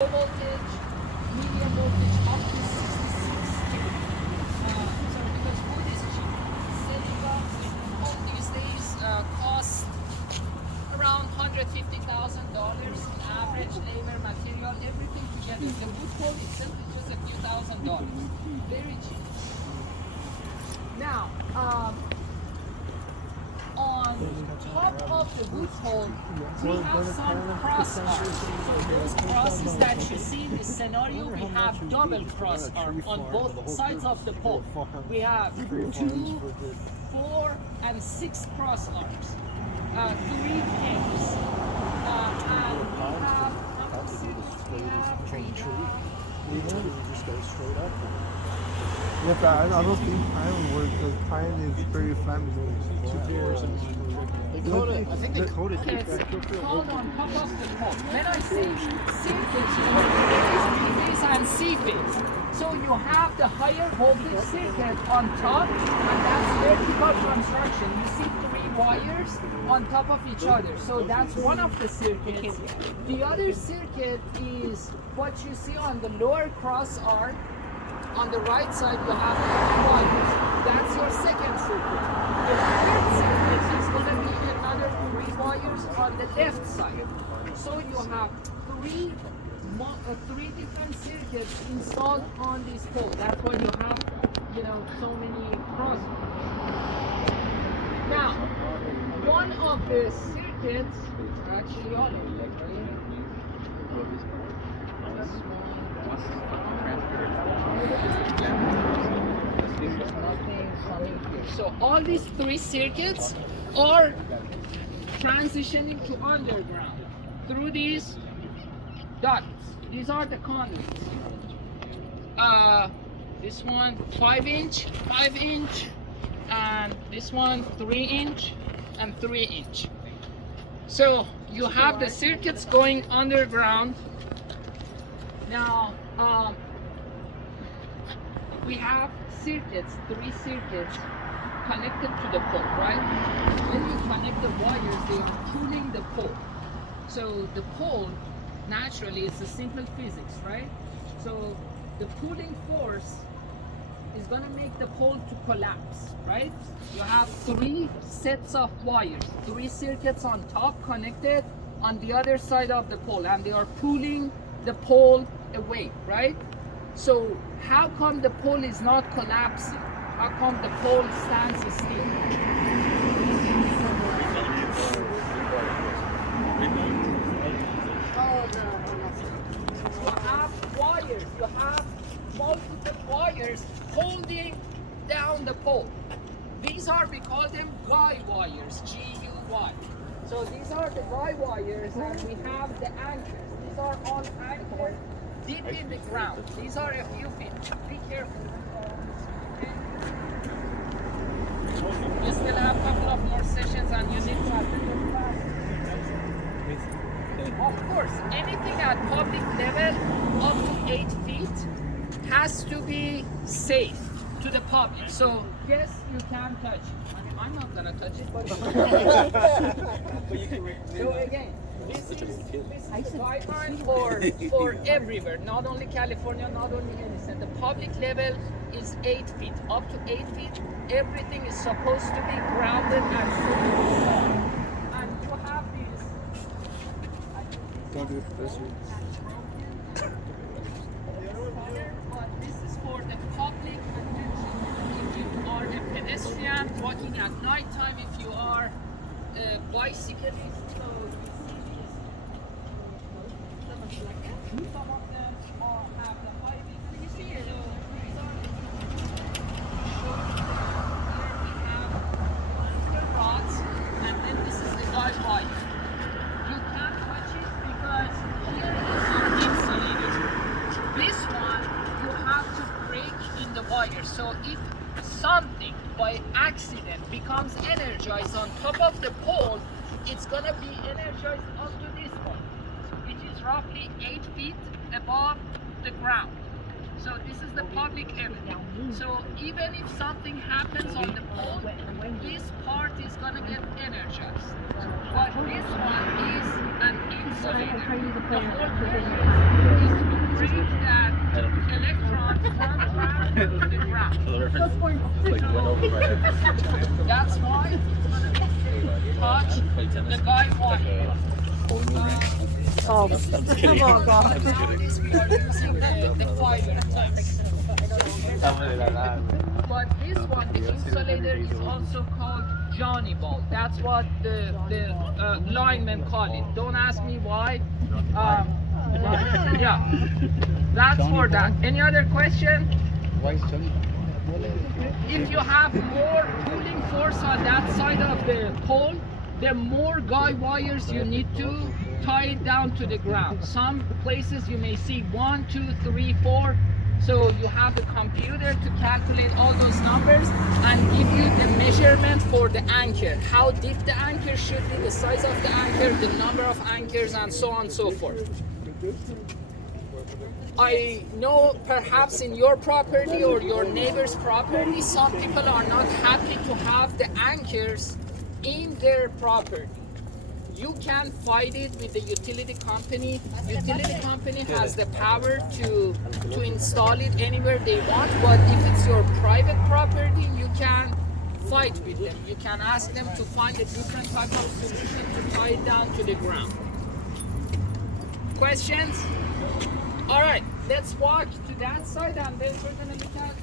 low voltage, medium voltage, up to 66 kV. So because wood is cheap, setting up home these days costs around $150,000 in average, labor, material, everything together. The wood pole itself is just a few $1,000s, very cheap. Now, on top of the wood pole, we have some cross arms. So those crosses that you see in this scenario, we have double cross arm on both sides of the pole. We have 2, 4, and 6 cross arms, 3 pins, and We just go straight up. Yeah, but I don't think pine works because pine is very flammable. They coated, I think they coated it. circuits called on top of the pole. When I say circuits, it's B phase and C phase. So you have the higher voltage circuit on top, and that's vertical construction. You see 3 wires on top of each other. So that's one of the circuits. The other circuit is what you see on the lower cross arm. On the right side, you have 3 wires. That's your second circuit. The third circuit is going to be another 3 wires on the left side. So you have 3 different circuits installed on this pole. That's why you have, so many cross. Now, one of the circuits, actually all of them, So all these 3 circuits are transitioning to underground through these ducts. These are the conduits. This one 5-inch, 5-inch, and this one 3-inch and 3-inch. So you have the circuits going underground. Now we have circuits, 3 circuits connected to the pole, right? When you connect the wires, they are pulling the pole. So the pole, naturally, it's a simple physics, right? So the pulling force is going to make the pole to collapse, right? You have 3 sets of wires, 3 circuits on top connected on the other side of the pole, and they are pulling the pole away, right? So how come the pole is not collapsing? How come the pole stands still? You have wires, you have multiple wires holding down the pole. These are, we call them guy wires, G-U-Y. So these are the guy wires, and we have the anchors. These are all anchored deep in the ground. These are a few feet. Be careful. You still have a couple of more sessions, and you need to attend the class. Of course, anything at public level up to 8 feet has to be safe to the public. So yes, you can touch it. I mean, I'm not gonna touch it, but so again, this is a guideline for everywhere, not only California, not only Edison. The public level is 8 feet. Up to 8 feet, everything is supposed to be grounded and safe. And you have these. Don't do it this way. But this is for the public attention. If you are a pedestrian walking at night time, if you are a bicyclist, so you see these. Some of them have the high vis. You see, so these are the rods, and then this is the guide wire. You can't touch it because here is insulated. This one, you have to break in the wire. So if something by accident becomes energized on top of the pole, it's gonna be energized up to this point, which is roughly 8 feet above the ground. So this is the public area. So even if something happens on the pole, this part is gonna get energized. But this one is an insulator. The whole purpose is to bring that electron from ground to the ground. That's why it's gonna touch the guy wire. Oh, God. The fiber types. But this one, the insulator, is also called Johnny ball. That's what the linemen call it. Don't ask me why. Yeah, that's for that. Any other question? Why is Johnny? If you have more pulling force on that side of the pole, the more guy wires you need to tie it down to the ground. Some places you may see 1, 2, 3, 4. So you have the computer to calculate all those numbers and give you the measurement for the anchor. How deep the anchor should be, the size of the anchor, the number of anchors, and so on and so forth. I know perhaps in your property or your neighbor's property, some people are not happy to have the anchors in their property. You can fight it with the utility company. Utility company has the power to install it anywhere they want, but if it's your private property, you can fight with them. You can ask them to find a different type of solution to tie it down to the ground. Questions? All right, let's walk to that side and then we're gonna look at